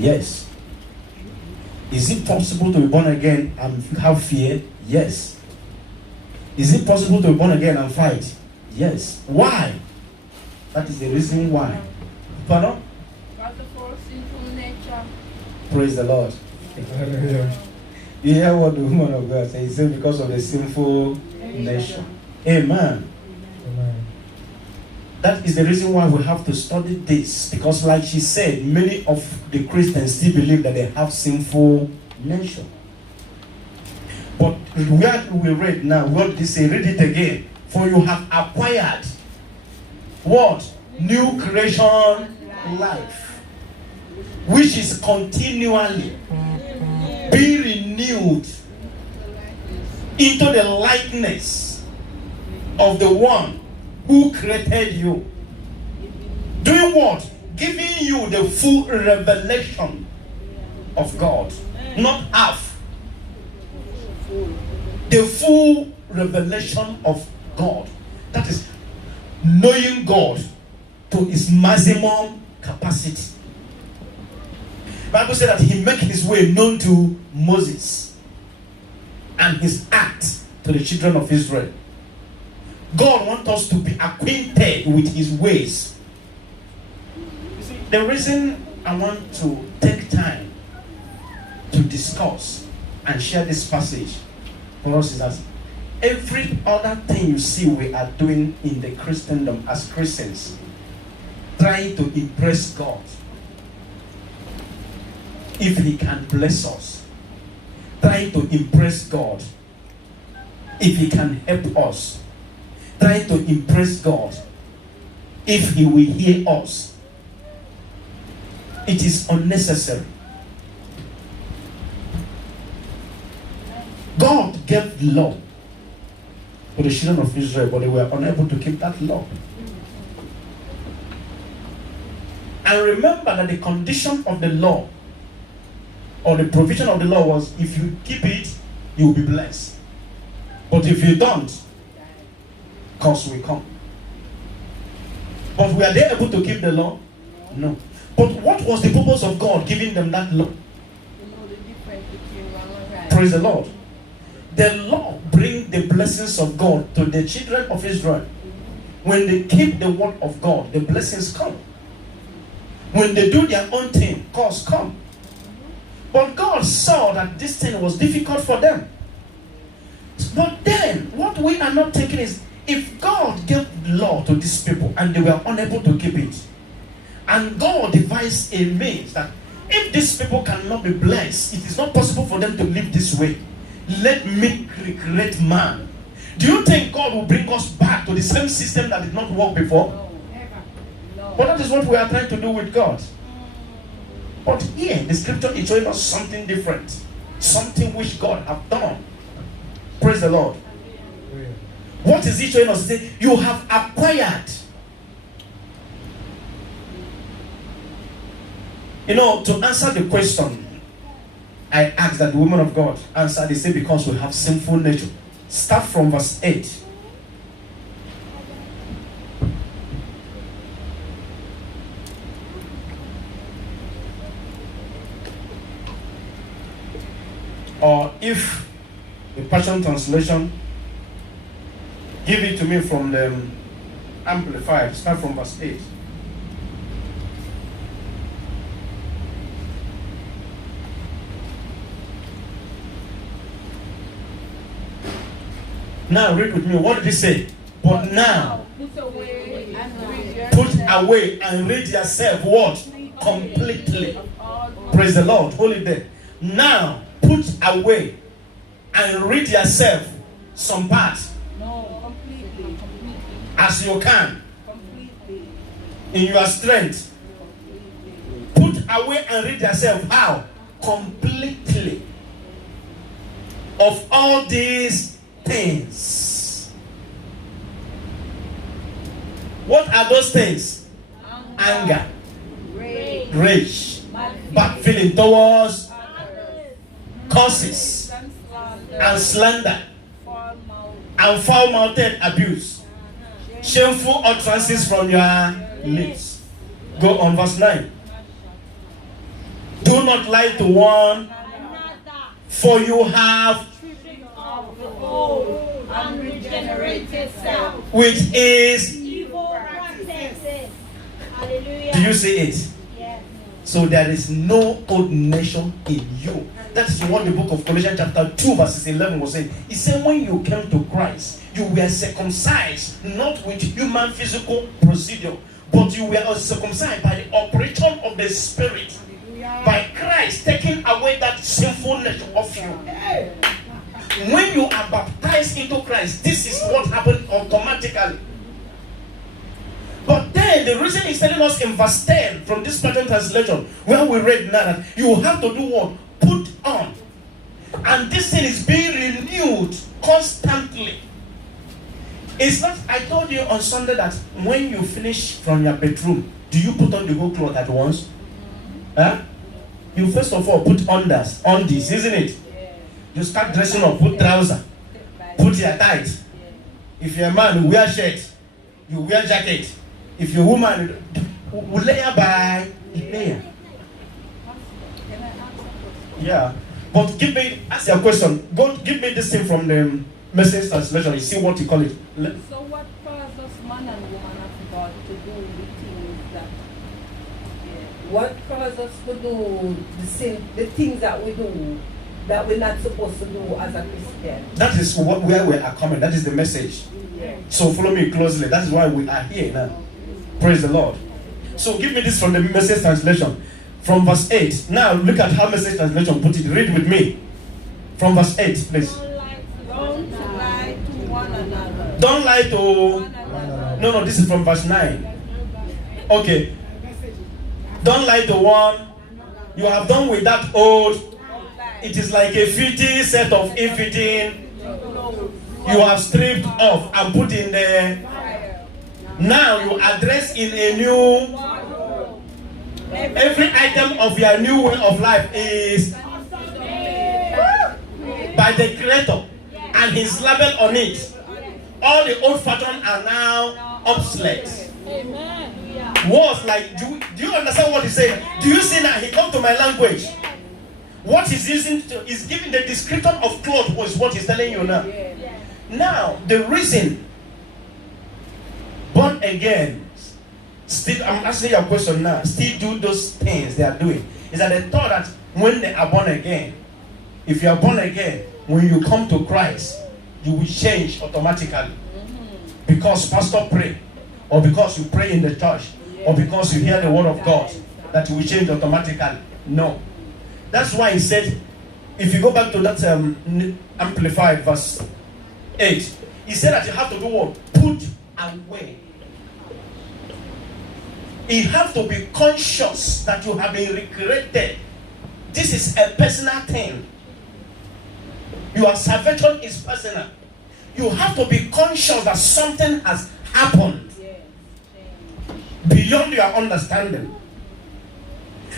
Yes. Is it possible to be born again and have fear? Yes. Is it possible to be born again and fight? Yes. Why? That is the reason why. Pardon? Sinful nature. Praise the Lord. You hear what the woman of God says? He said because of the sinful nature. Amen. Amen. That is the reason why we have to study this. Because like she said, many of the Christians still believe that they have sinful nature. But where we read now, what they say, read it again. For you have acquired what? New creation life. Which is continually being renewed into the likeness of the one who created you. Doing what? Giving you the full revelation of God. Not half. The full revelation of God. That is knowing God to his maximum capacity. The Bible said that he made his way known to Moses and his act to the children of Israel. God wants us to be acquainted with his ways. You see, the reason I want to take time to discuss and share this passage for us is that every other thing you see we are doing in the Christendom as Christians, trying to impress God, if he can bless us, trying to impress God, if he can help us, trying to impress God, if he will hear us, it is unnecessary. God gave the law to the children of Israel, but they were unable to keep that law. And remember that the condition of the law or the provision of the law was if you keep it, you will be blessed. But if you don't, curse will come. But were they able to keep the law? No. But what was the purpose of God giving them that law? Praise the Lord. The law brings the blessings of God to the children of Israel. When they keep the word of God, the blessings come. When they do their own thing, curse come. But God saw that this thing was difficult for them. But then, what we are not taking is, if God gave law to these people and they were unable to keep it, and God devised a means that if these people cannot be blessed, it is not possible for them to live this way. Let me create man. Do you think God will bring us back to the same system that did not work before? No, never. No. But that is what we are trying to do with God. But here, the scripture is showing us something different. Something which God have done. Praise the Lord. What is he showing us? He said, you have acquired. You know, to answer the question I asked that the woman of God answered, they say because we have sinful nature. Start from verse 8. Or if the Passion Translation, give it to me from the Amplified. Start from verse 8. Now read with me. What did he say? But now put away and rid yourself what? Completely. Praise the Lord. Hold it there. Now put away and rid yourself some parts. No, completely. As you can. Completely. In your strength. Put away and rid yourself. How? Completely. Of all these things. What are those things? Anger, rage, bad feeling towards curses and slander and foul-mouthed abuse, shameful utterances from your lips. Go on, verse 9. Do not lie to one, another, for you have, stripping of the old, unregenerated self, which is. evil practices. Hallelujah. Do you see it? Yes. So there is no old nation in you. That is what the book of Colossians chapter 2 verses 11 was saying. It said when you came to Christ, you were circumcised, not with human physical procedure, but you were circumcised by the operation of the Spirit. By Christ taking away that sinfulness of you. When you are baptized into Christ, this is what happened automatically. But then the reason he's telling us in verse 10 from this pattern translation, where we read now that you have to do what? Put on. And this thing is being renewed constantly. It's not, I told you on Sunday that when you finish from your bedroom, do you put on the whole cloth at once? Huh? You first of all put on this, isn't it? You start dressing up, put trouser, put your tight. If you're a man, you wear shirt, you wear jacket. If you're a woman, you layer by layer. Yeah. But give me, ask your question. Go give me this thing from the Message translation. You see what you call it. So what causes man and woman of God to do the things that what causes us to do the things that we do that we're not supposed to do as a Christian? That is where we are coming. That is the message. Yeah. So follow me closely. That is why we are here now. Praise the Lord. So give me this from the Message translation. From verse 8. Now look at how Message translation put it. Read with me. From verse 8, please. Don't lie to one another. Don't lie to... One another. No, this is from verse 9. Okay. Don't lie to one. You have done with that old. It is like a fitting set of ill-fitting. You have stripped off and put in there. Now you are dressed in a new. Every item of your new way of life is by the Creator and His label on it. All the old patterns are now obsolete. Amen. Words like, do you understand what he's saying? Do you see that he come to my language? What he's using is giving the description of cloth was what he's telling you now. Now, the reason born again, still, I'm asking you a question now, still do those things they are doing, is that they thought that when they are born again, if you are born again, when you come to Christ, you will change automatically. Because pastor pray, or because you pray in the church, or because you hear the word of God, that you will change automatically. No. That's why he said, if you go back to that amplified verse 8, he said that you have to do what? Put away. You have to be conscious that you have been recreated. This is a personal thing. Your salvation is personal. You have to be conscious that something has happened beyond your understanding.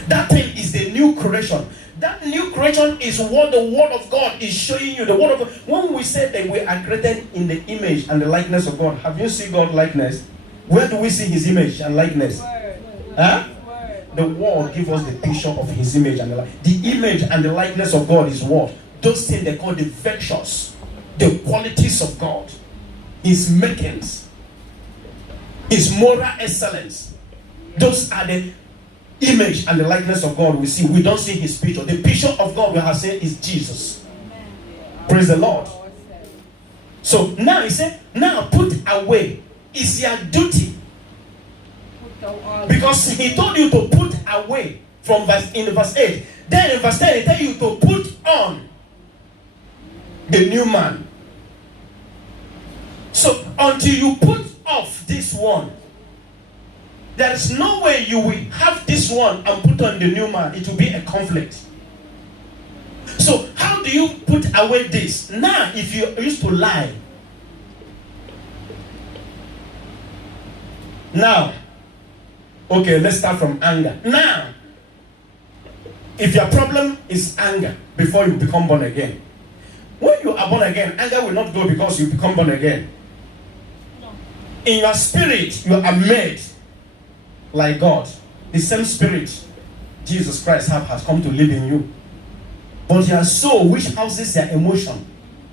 That thing is the new creation. That new creation is what the word of God is showing you. The word of God. When we say that we are created in the image and the likeness of God, have you seen God's likeness? Where do we see His image and likeness? Huh? The word gives us the picture of His image and the image and the likeness of God is what? Those things they call the virtues, the qualities of God, His makings, His moral excellence. Those are the image and the likeness of God we see. We don't see His picture. The picture of God we have seen is Jesus. Praise the Lord. So now he said, now put away is your duty. Because he told you to put away from in verse 8. Then in verse 10 he tells you to put on the new man. So until you put off this one, there is no way you will have this one and put on the new man. It will be a conflict. So how do you put away this? Now if you used to lie, now, okay, let's start from anger. Now, if your problem is anger before you become born again, when you are born again, anger will not go because you become born again. In your spirit, you are made like God. The same spirit. Jesus Christ has come to live in you. But your soul, which houses your emotion,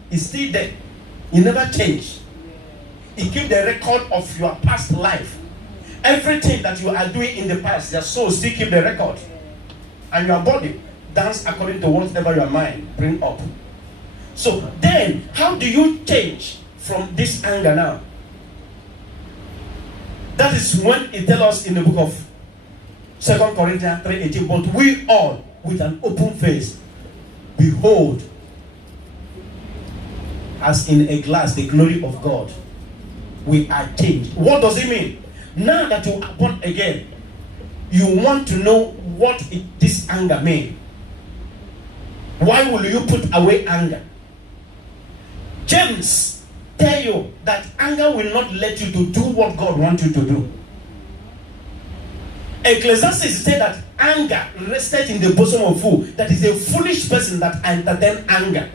is still there. It never changed. It keeps the record of your past life. Everything that you are doing in the past, your soul still keep the record. And your body dance according to whatever your mind bring up. So then, how do you change from this anger now? That is when it tells us in the book of 2 Corinthians 3:18, but we all, with an open face, behold, as in a glass, the glory of God, we are changed. What does it mean? Now that you are born again, you want to know what this anger means. Why will you put away anger? James tell you that anger will not let you to do what God wants you to do. Ecclesiastes said that anger rested in the bosom of fool. That is a foolish person that entertain anger.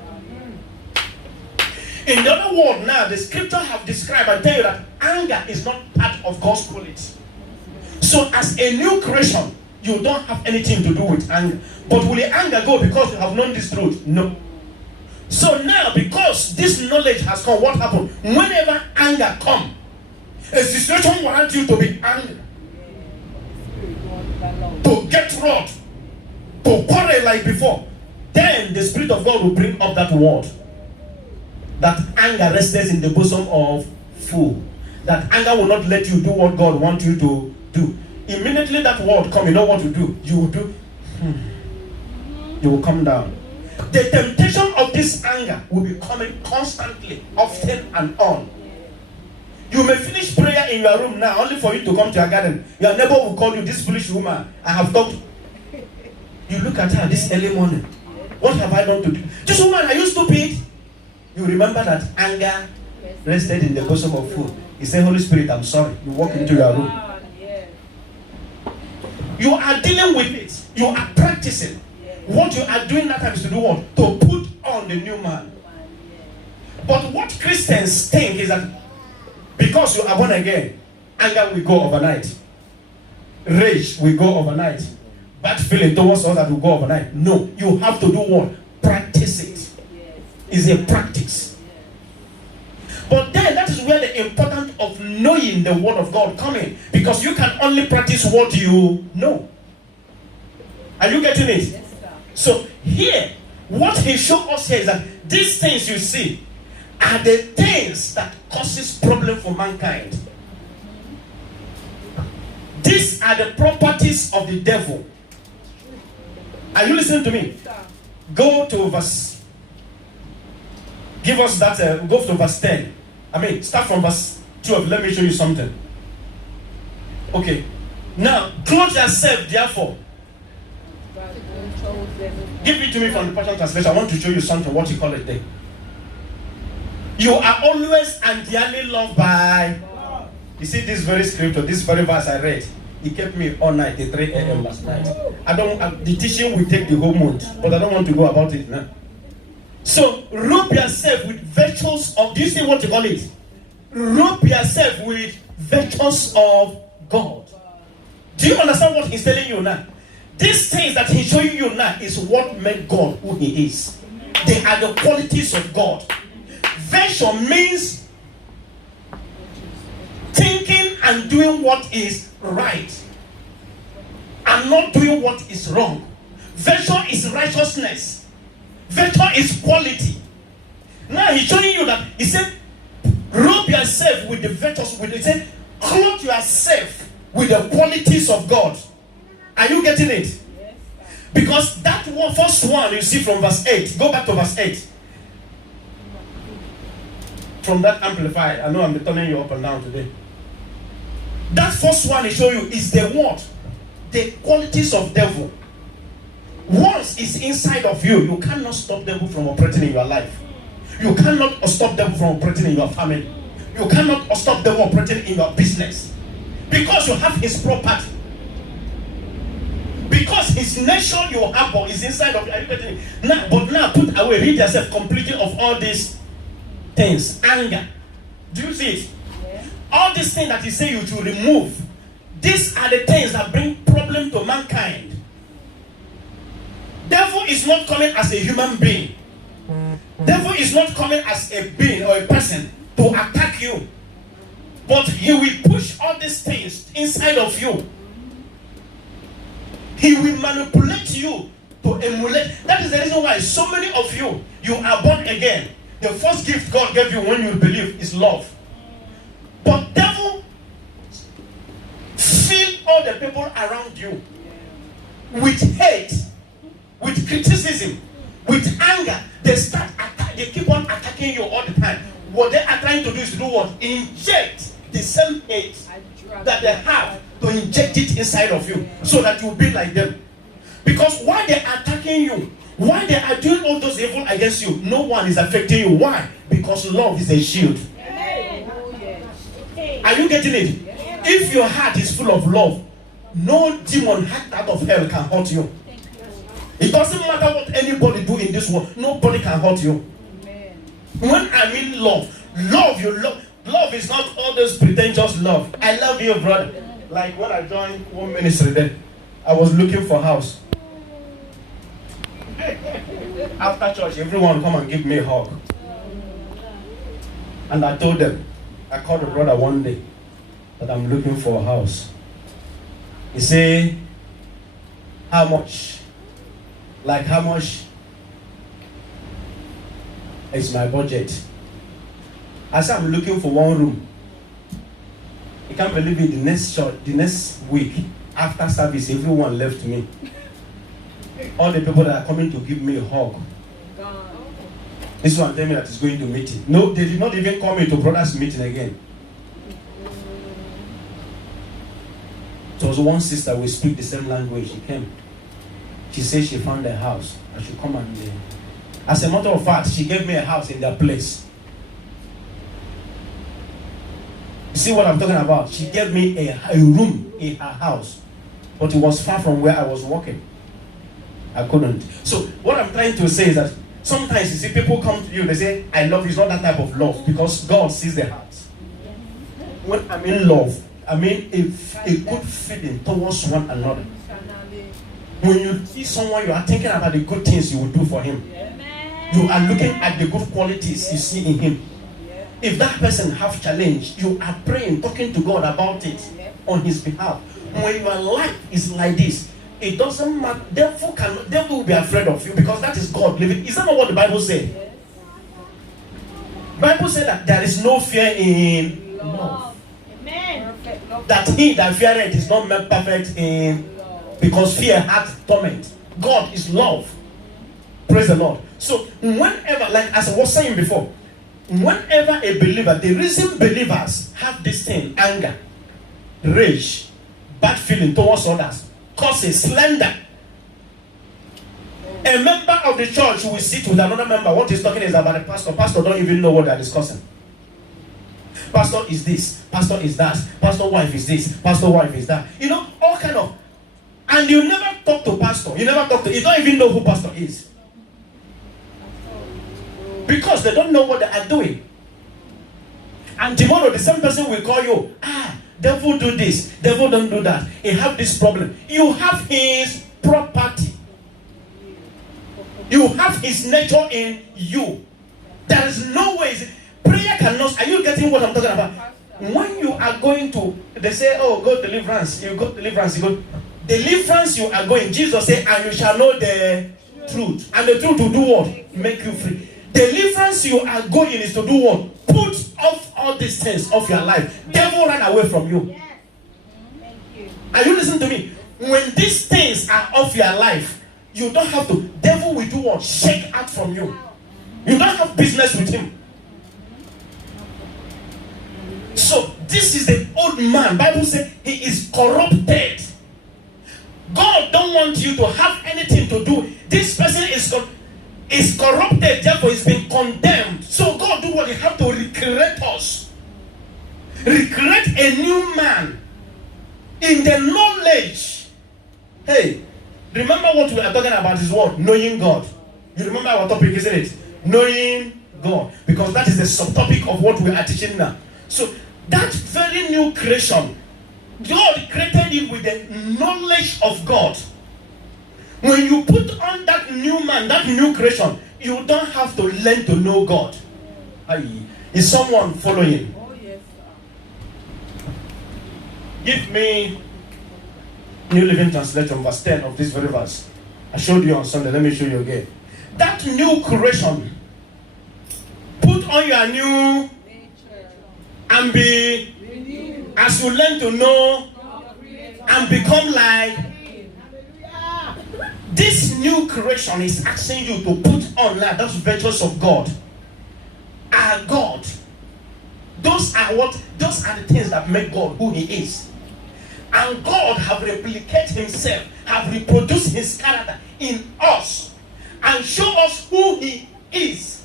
In the other word, now the scripture have described and tell you that anger is not part of God's quality. So as a new creation, you don't have anything to do with anger. But will the anger go because you have known this truth? No. So now, because this knowledge has come, what happened? Whenever anger comes, a situation warrants you to be angry, to get wrought, to quarrel like before. Then the Spirit of God will bring up that word. That anger rests in the bosom of fool. That anger will not let you do what God wants you to do. Immediately that word comes, you know what to do. You will do. You will come down. The temptation of this anger will be coming constantly, often and on. You may finish prayer in your room now, only for you to come to your garden. Your neighbor will call you, this foolish woman, I have talked. You look at her this early morning. What have I done to you? This woman, are you stupid? You remember that anger rested in the bosom of food. He said, Holy Spirit, I'm sorry. You walk into your room. You are dealing with it. You are practicing. What you are doing that time is to do what? To put on the new man. But what Christians think is that because you are born again, anger will go overnight. Rage will go overnight. Bad feeling towards others will go overnight. No, you have to do what? Practice it. It's a practice. But then that is where the importance of knowing the word of God comes in. Because you can only practice what you know. Are you getting it? Yes, sir. So here, what he showed us here is that these things you see are the things that causes problem for mankind. These are the properties of the devil. Are you listening to me? Yes, Go to verse. Give us that. Go to verse 10. Start from verse 12. Let me show you something. Okay. Now, clothe yourself, therefore. Give it to me from the Passion Translation. I want to show you something. What you call it there. You are always and dearly loved by. You see this very scripture, this very verse I read. It kept me all night at 3 a.m. last night. The teaching will take the whole month, but I don't want to go about it now. So robe yourself with virtues of. Do you see what you call it? Robe yourself with virtues of God. Do you understand what he's telling you now? These things that he's showing you now is what made God who he is. They are the qualities of God. Virtue means thinking and doing what is right and not doing what is wrong. Virtue is righteousness. Virtue is quality. Now he's showing you that he said, robe yourself with the virtues. He said, clothe yourself with the qualities of God. Are you getting it? Yes, because that one, first one you see from verse 8. Go back to verse 8. From that amplified. I know I'm turning you up and down today. That first one he show you is the what? The qualities of devil. Once it's inside of you, you cannot stop devil from operating in your life. You cannot stop devil from operating in your family. You cannot stop devil operating in your business. Because you have his property. Because his nature you have is inside of you. Are you getting it? Now, but now put away, rid yourself completely of all these things. Anger. Do you see it? Yeah. All these things that he say you to remove. These are the things that bring problem to mankind. is not coming as a human being. Devil is not coming as a being or a person to attack you. But he will push all these things inside of you. He will manipulate you to emulate. That is the reason why so many of you are born again. The first gift God gave you when you believe is love. But devil fill all the people around you with hate, with criticism, with anger. They start they keep on attacking you all the time. What they are trying to do is to do what? Inject the same hate that they have, to inject it inside of you so that you will be like them. Because while they are attacking you, while they are doing all those evil against you, no one is affecting you. Why? Because love is a shield. Are you getting it? If your heart is full of love, no demon hacked out of hell can hurt you. It doesn't matter what anybody do in this world, nobody can hurt you. When I mean love is not all this pretentious love. I love you, brother. Like when I joined one ministry then, I was looking for a house. After church, everyone come and give me a hug. And I told them, I called the brother one day that I'm looking for a house. He said, how much? Like how much is my budget? I said, I'm looking for one room. You can't believe it, the next week, after service, everyone left me. All the people that are coming to give me a hug. This one tell me that he's going to meeting. No, they did not even call me to brothers meeting again. There was one sister, we speak the same language. She came. She said she found a house. I should come and as a matter of fact, she gave me a house in their place. You see what I'm talking about? She gave me a room in her house. But it was far from where I was working. I couldn't. So what I'm trying to say is that sometimes you see people come to you, they say, I love you. It's not that type of love, because God sees the heart. When I mean love, I mean a good feeling towards one another. When you see someone, you are thinking about the good things you will do for him. You are looking at the good qualities you see in him. If that person have challenge, you are praying, talking to God about it on his behalf. When your life is like this, it doesn't matter. Devil will be afraid of you, because that is God living. Is that not what the Bible said? Bible said that there is no fear in love. Amen. That he that feareth is not made perfect in, because fear hath torment. God is love. Praise the Lord. So whenever, like as I was saying before, whenever a believer, the reason believers have this thing, anger, rage, bad feeling towards others, causes slander. A member of the church will sit with another member. What he's talking is about the pastor. Pastor don't even know what they're discussing. Pastor is this, pastor is that, pastor wife is this, pastor wife is that. You know, all kind of. And you never talk to pastor. You don't even know who pastor is. Because they don't know what they are doing. And tomorrow the same person will call you, devil do this, devil don't do that. He have this problem. You have his property. You have his nature in you. There is no way. Prayer cannot. Are you getting what I'm talking about? When you are going to, they say, oh, go deliverance. You go deliverance. You go deliverance. You are going. Jesus said, and you shall know the truth. And the truth will do what? Make you free. Deliverance you are going is to do what? Put off all these things of your life. Devil run away from you. Yes. Thank you. Are you listening to me? When these things are off your life, you don't have to. Devil will do what? Shake out from you. You don't have business with him. So this is the old man. Bible says he is corrupted. God don't want you to have anything to do. This person is corrupted, therefore he's been condemned. So God do what he have to recreate us. Recreate a new man in the knowledge. Hey, remember what we are talking about is what? Knowing God. You remember our topic, isn't it? Knowing God. Because that is the subtopic of what we are teaching now. So that very new creation, God created it with the knowledge of God. When you put on that new man, that new creation, you don't have to learn to know God. Aye. Is someone following? Oh, yes, sir. Give me New Living Translation, verse 10 of this very verse. I showed you on Sunday. Let me show you again. That new creation, put on your new and be, as you learn to know and become like. This new creation is asking you to put on like those virtues of God. Our God. Those are the things that make God who He is. And God have replicated Himself, have reproduced His character in us, and show us who He is.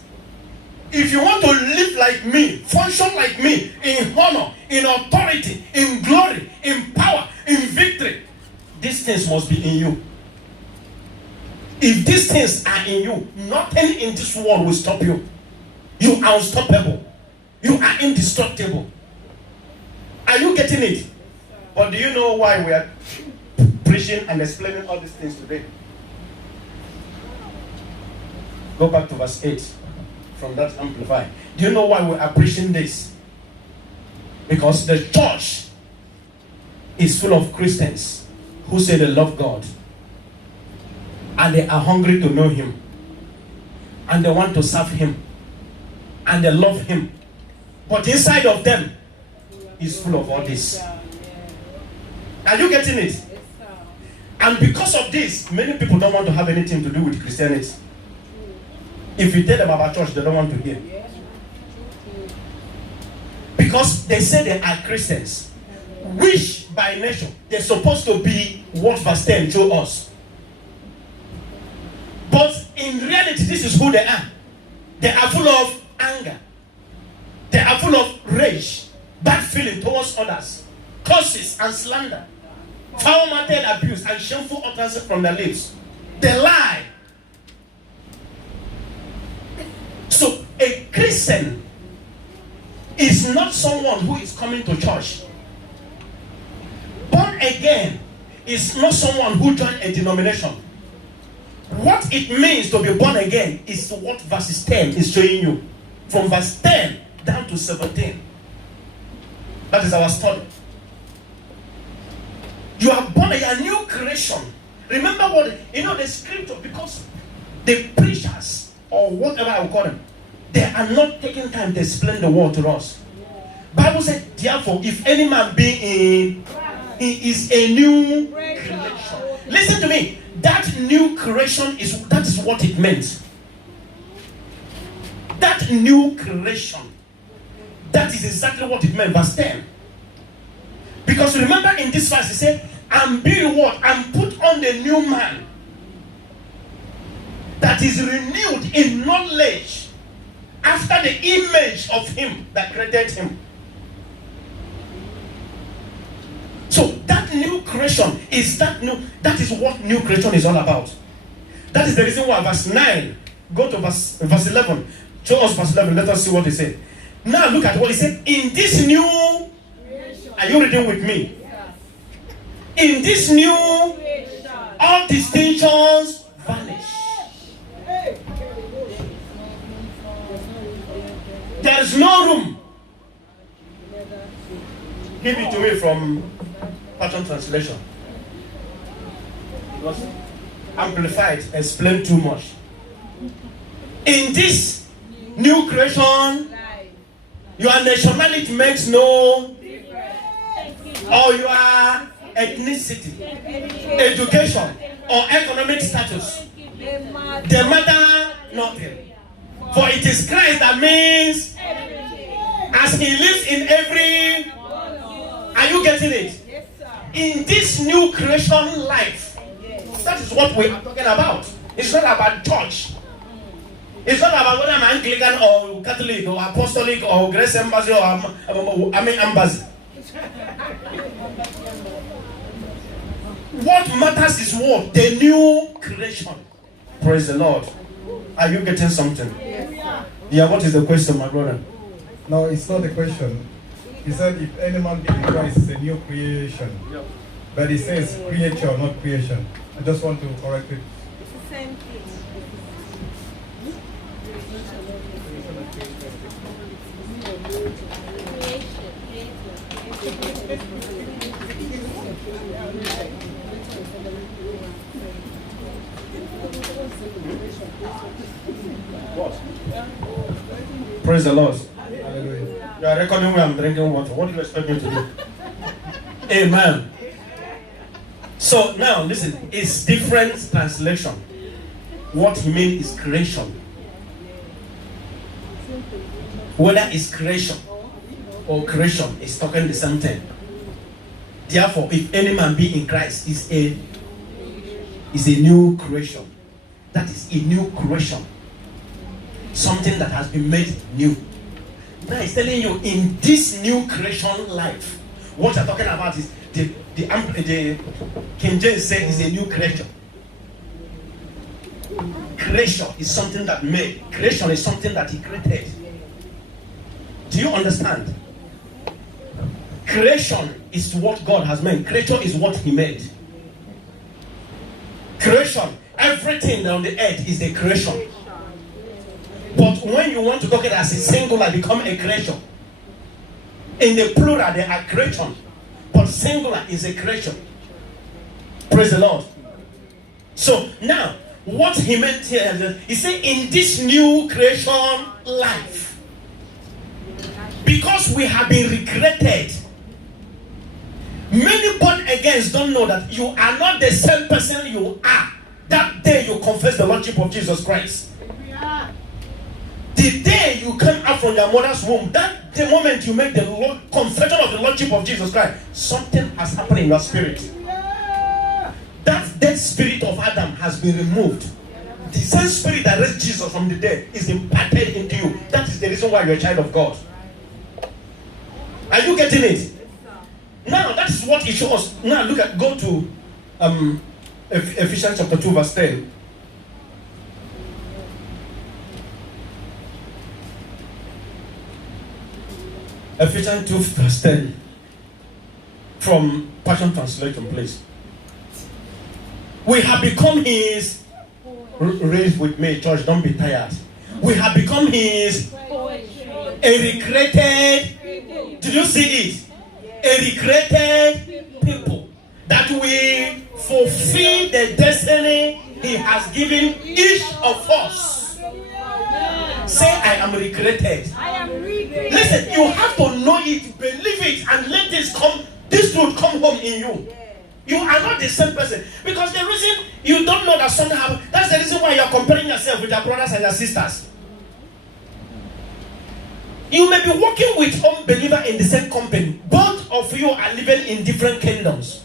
If you want to live like me, function like me, in honor, in authority, in glory, in power, in victory, these things must be in you. If these things are in you, nothing in this world will stop you. You are unstoppable. You are indestructible. Are you getting it? But do you know why we are preaching and explaining all these things today? Go back to verse 8 from that Amplified. Do you know why we are preaching this? Because the church is full of Christians who say they love God. And they are hungry to know Him. And they want to serve Him. And they love Him. But inside of them is full of all this. Are you getting it? Yes, sir. And because of this, many people don't want to have anything to do with Christianity. If you tell them about church, they don't want to hear. Yes. Because they say they are Christians. Which by nature, they're supposed to be what verse 10 show us. But in reality, this is who they are. They are full of anger. They are full of rage, bad feeling towards others, curses and slander, foul-mouthed abuse and shameful utterances from their lips. They lie. So a Christian is not someone who is coming to church. Born again is not someone who joined a denomination. What it means to be born again is what verses 10 is showing you. From verse 10 down to 17. That is our study. You are born a new creation. Remember what, the scripture, because the preachers, or whatever I will call them, they are not taking time to explain the word to us. Bible said, therefore, if any man be in, he is a new creation. Listen to me. That new creation that is what it meant. That new creation. That is exactly what it meant. Verse 10. Because remember in this verse, he said, and be what? And put on the new man that is renewed in knowledge after the image of Him that created him. So that new creation that is what new creation is all about. That is the reason why verse 9, go to verse 11. Show us verse 11, let us see what he said. Now look at what he said. In this new creation. Are you reading with me? Yes. In this new Creation. all distinctions vanish. There is no room. Give it to me from Passion Translation. Because Amplified explained too much. In this new creation, your nationality makes no difference, or your ethnicity, education, or economic status. They matter nothing. For it is Christ that means as He lives in every. Are you getting it? Yes, sir. In this new creation life, that is what we are talking about. It's not about church. It's not about whether I'm Anglican or Catholic or Apostolic or Grace Embassy or Embassy. What matters is what? The new creation. Praise the Lord. Are you getting something? Yeah, what is the question, my brother? No, it's not a question. He said, if any man be in Christ, is a new creation. But he says creature, not creation. I just want to correct it. same thing. What? Praise the Lord. Hallelujah. You are recording where I'm drinking water. What do you expect me to do? Amen. So now listen, it's different translation. What he means is creation. Whether it's creation or creation is talking the same thing. Therefore, if any man be in Christ, is a new creation. That is a new creation. Something that has been made new. Now he's telling you in this new creation life, what you're talking about is the King James says is a new creation. Creation is something that made. Creation is something that he created. Do you understand? Creation is what God has made. Creation is what he made. Creation, everything on the earth is a creation. But when you want to talk it as a singular, become a creation. In the plural, they are creation. But singular is a creation. Praise the Lord. So now, what he meant here is he said, in this new creation life, because we have been recreated, many born again don't know that you are not the same person you are that day you confess the Lordship of Jesus Christ. The day you came out from your mother's womb, that the moment you make the confession of the Lordship of Jesus Christ, something has happened in your spirit. That dead spirit of Adam has been removed. The same spirit that raised Jesus from the dead is imparted into you. That is the reason why you're a child of God. Are you getting it? Now that is what it shows. Now go to Ephesians chapter 2 verse 10. Ephesians 2 verse 10 from Passion Translation, please. We have become his, raise with me, church, don't be tired. We have become his, a recreated, did you see it? A recreated people, that we fulfill the destiny he has given each of us. Say, I am recreated. I am recreated. Listen, you have to know it, believe it, and let this truth come home in you. You are not the same person. Because the reason you don't know that something happened, that's the reason why you are comparing yourself with your brothers and your sisters. You may be working with unbelievers in the same company. Both of you are living in different kingdoms.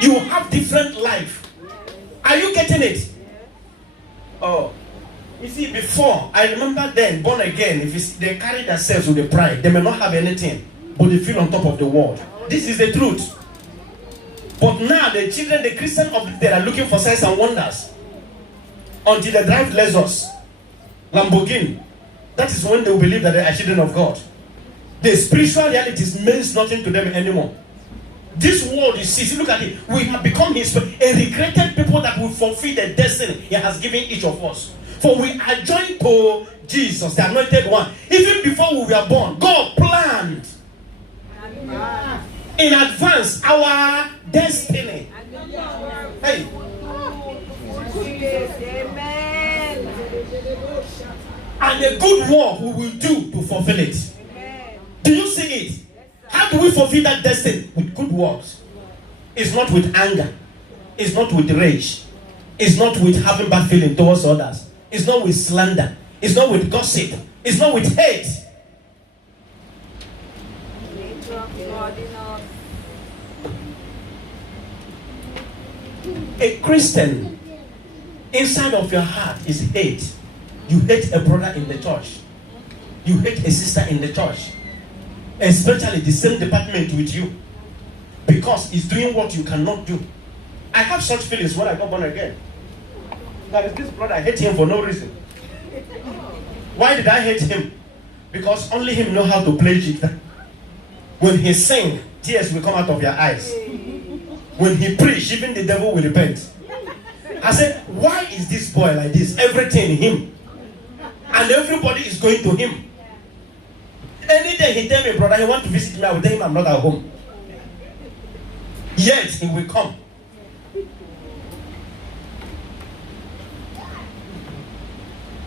You have different life. Are you getting it? Oh. You see, before, I remember then, born again, if they carry themselves with the pride, they may not have anything, but they feel on top of the world. This is the truth. But now, the children, the Christians of they are looking for signs and wonders. Until they drive Lexus, Lamborghini. That is when they will believe that they are children of God. The spiritual realities means nothing to them anymore. This world, you see, look at it. We have become his, a recreated people that will fulfill the destiny he has given each of us. For we are joined to Jesus, the anointed one. Even before we were born, God planned in advance our destiny. Hey. And the good work we will do to fulfill it. Do you see it? How do we fulfill that destiny? With good works. It's not with anger. It's not with rage. It's not with having bad feeling towards others. It's not with slander. It's not with gossip. It's not with hate. A Christian, inside of your heart is hate. You hate a brother in the church. You hate a sister in the church. Especially the same department with you. Because he's doing what you cannot do. I have such feelings when I got born again. There is this brother, I hate him for no reason. Why did I hate him? Because only him knows how to play guitar. When he sing, tears will come out of your eyes. When he preach, even the devil will repent. I said, why is this boy like this? Everything him. And everybody is going to him. Any day he tell me, brother, he want to visit me, I will tell him I'm not at home. Yet he will come.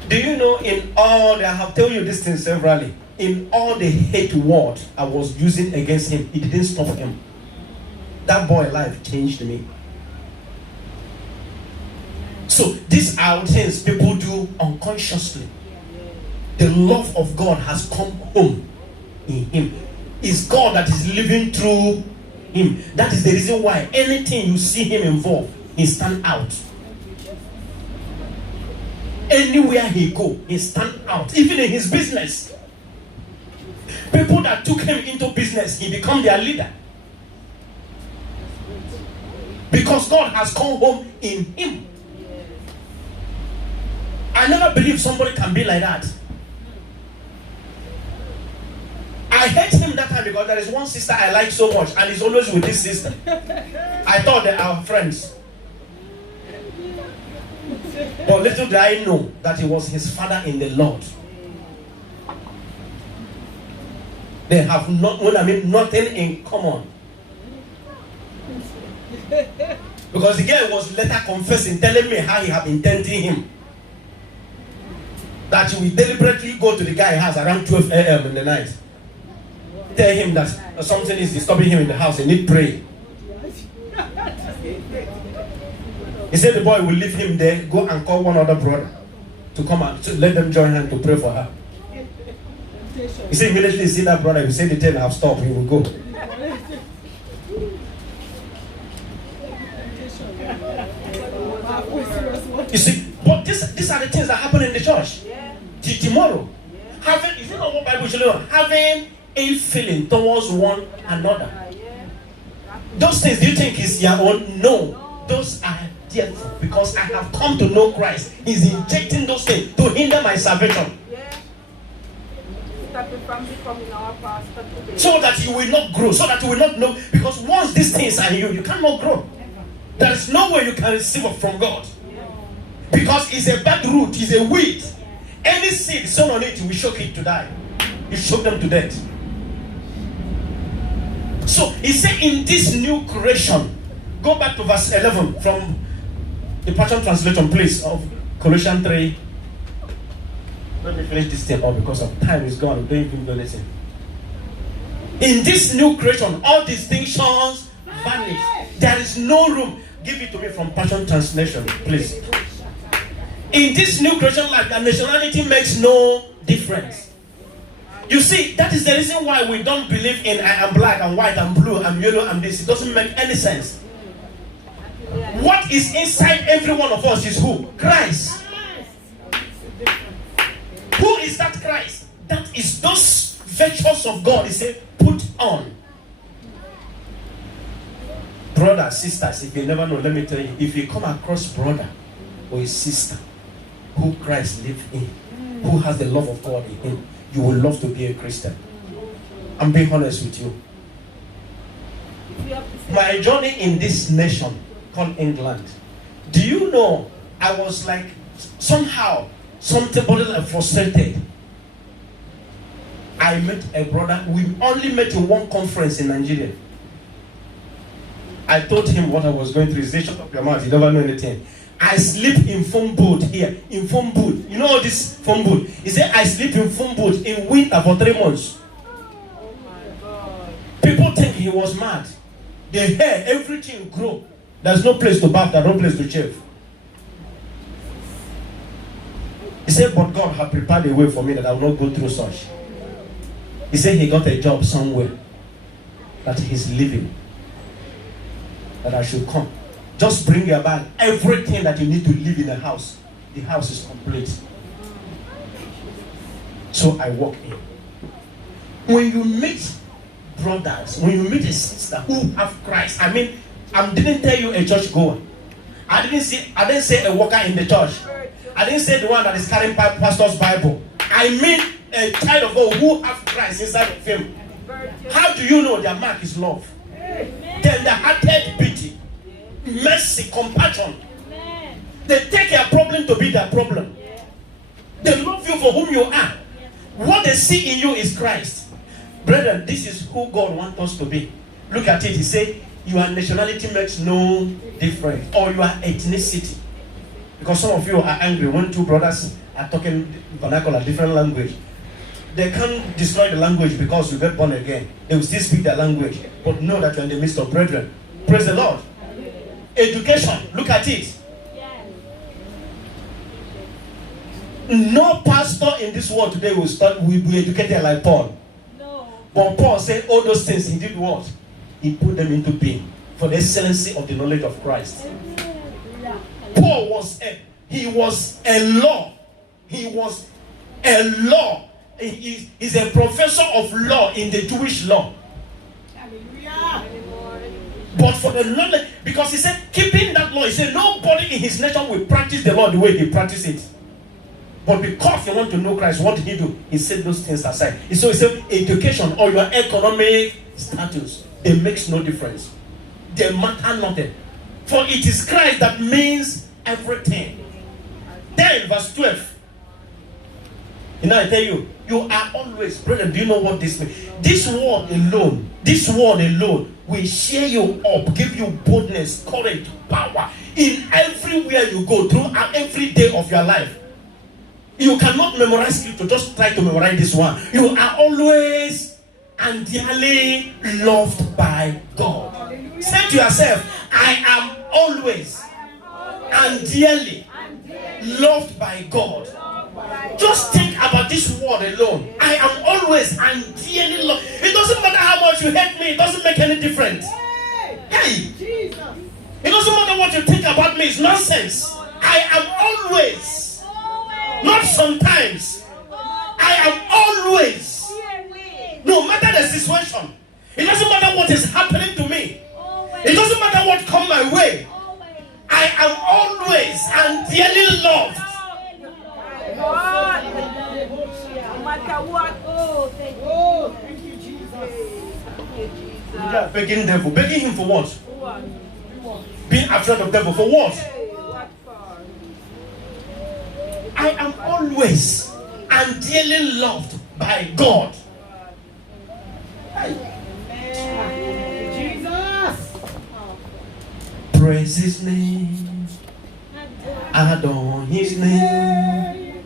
Do you know in all, I have told you this thing severally, in all the hate word I was using against him, it didn't stop him. That boy life changed me. So these are things people do unconsciously. The love of God has come home in him. It's God that is living through him. That is the reason why anything you see him involved, he stand out. Anywhere he go, he stand out. Even in his business. People that took him into business, he become their leader. Because God has come home in him. I never believed somebody can be like that. I hate him that time because there is one sister I like so much and he's always with this sister. I thought they are friends. But little did I know that he was his father in the Lord. They have nothing in common. Because the girl was later confessing, telling me how he had been tempting him. That he will deliberately go to the guy's house around 12 a.m. in the night. Tell him that something is disturbing him in the house, he need pray. He said the boy will leave him there, go and call one other brother to come and to let them join hands to pray for her. He said immediately he see that brother, he said the 10 have stopped, he will go. You see, but these are the things that happen in the church. Tomorrow, having, if you know what Bible should know, having a feeling towards one another. Those things, do you think is your own? No, those are there because I have come to know Christ. He's injecting those things to hinder my salvation. So that you will not grow, so that you will not know. Because once these things are in you cannot grow. There is no way you can receive it from God. Because it's a bad root, it's a weed. Any seed sown on it, you will shock it to die. You shock them to death. So he said in this new creation, go back to verse 11 from the Passion Translation, please, of Colossians 3. Let me finish this thing up because of time is gone. Don't even do anything. In this new creation, all distinctions vanish. There is no room. Give it to me from Passion Translation, please. In this new creation life, the nationality makes no difference. You see, that is the reason why we don't believe in I am black, I'm white, I'm blue, I'm yellow, I'm this. It doesn't make any sense. What is inside every one of us is who? Christ. Who is that Christ? That is those virtues of God. He said, put on. Brothers, sisters, if you never know, let me tell you, if you come across brother or a sister who Christ lives in, who has the love of God in him, you will love to be a Christian. I'm being honest with you. My journey in this nation called England, do you know I was like somehow something like frustrated. I met a brother, we only met in one conference in Nigeria. I told him what I was going through. He said, shut up your mouth, you never know anything. I sleep in phone booth here, in phone booth. You know all this phone booth? He said, I sleep in phone booth in winter for 3 months. Oh my God. People think he was mad. The hair, everything grow. There's no place to bath, there's no place to shave. He said, but God had prepared a way for me that I will not go through such. He said he got a job somewhere that he's living, that I should come. Just bring your bag. Everything that you need to live in a house, the house is complete. So I walk in. When you meet brothers, when you meet a sister who have Christ, I mean, I didn't tell you a church goer. I didn't say a worker in the church. I didn't say the one that is carrying pastor's Bible. I mean a child of God who have Christ inside of him. How do you know their mark is love? Tender-hearted pity, mercy, compassion. They take your problem to be their problem. They love you for whom you are. What they see in you is Christ. Brethren, this is who God wants us to be. Look at it. He said, your nationality makes no difference, or your ethnicity. Because some of you are angry when two brothers are talking vernacular, different language. They can't destroy the language because you get born again. They will still speak their language. But know that you're in the midst of brethren. Praise the Lord. Education, look at it. No pastor in this world today will be educated like Paul. No. But Paul said all those things he did what? He put them into being for the excellency of the knowledge of Christ. Paul was a law. He was a law. He's a professor of law in the Jewish law. But for the knowledge, because he said, keeping that law, he said, nobody in his nation will practice the law the way he practiced it. But because you want to know Christ, what did he do? He set those things aside. So he said, education or your economic status, it makes no difference. They matter nothing. For it is Christ that means everything. Then, verse 12. You know, I tell you, you are always, brother, do you know what this means? This word alone will cheer you up, give you boldness, courage, power in everywhere you go, throughout every day of your life. You cannot memorize scripture, just try to memorize this one. You are always and dearly loved by God. Say to yourself, I am always and dearly loved by God. Just think about this word alone. I am always and dearly loved. It doesn't matter how much you hate me, it doesn't make any difference. Hey! It doesn't matter what you think about me, it's nonsense. I am always, not sometimes. I am always, no matter the situation. It doesn't matter what is happening to me. It doesn't matter what comes my way. I am always and dearly loved. No matter what. Thank you, Jesus. Yeah, begging devil. Begging him for what? Being afraid of devil for what? I am always and dearly loved by God. Jesus. Praise his name. Adore his name.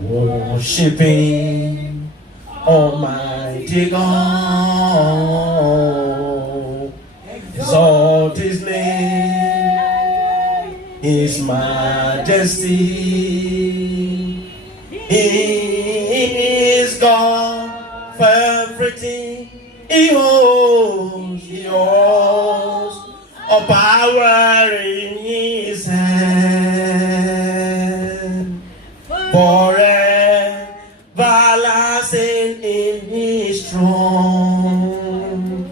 Worshiping Almighty God. Exalt his name, his majesty. He is God for everything. He holds all power in his hand. Forever lasting in his throne.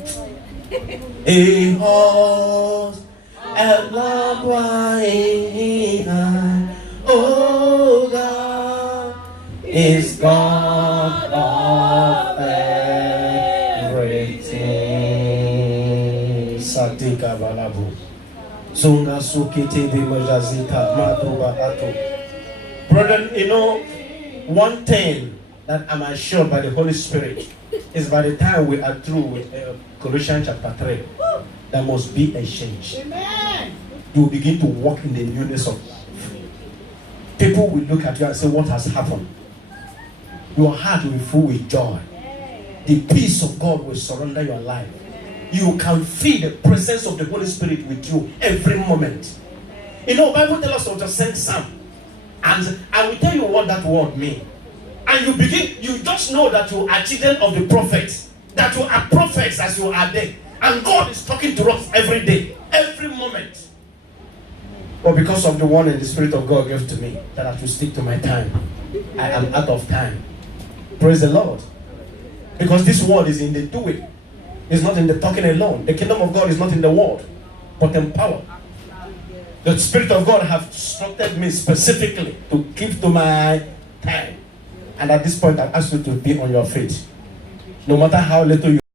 He holds a lamp in his hand. Oh God is God of everything. Satika balabu. Zunga sukiti bimajazika madruba ato. Brethren, you know, one thing that I'm assured by the Holy Spirit is by the time we are through with Colossians chapter 3, there must be a change. Amen. You will begin to walk in the newness of life. People will look at you and say, what has happened? Your heart will be full with joy. The peace of God will surrender your life. You can feel the presence of the Holy Spirit with you every moment. You know, Bible tells us to send some. And I will tell you what that word means. And you just know that you are children of the prophets. That you are prophets as you are there. And God is talking to us every day, every moment. But because of the one and the Spirit of God gave to me, that I should stick to my time. I am out of time. Praise the Lord. Because this word is in the doing. It's not in the talking alone. The kingdom of God is not in the word, but in power. The Spirit of God has instructed me specifically to keep to my time. And at this point, I ask you to be on your feet. No matter how little you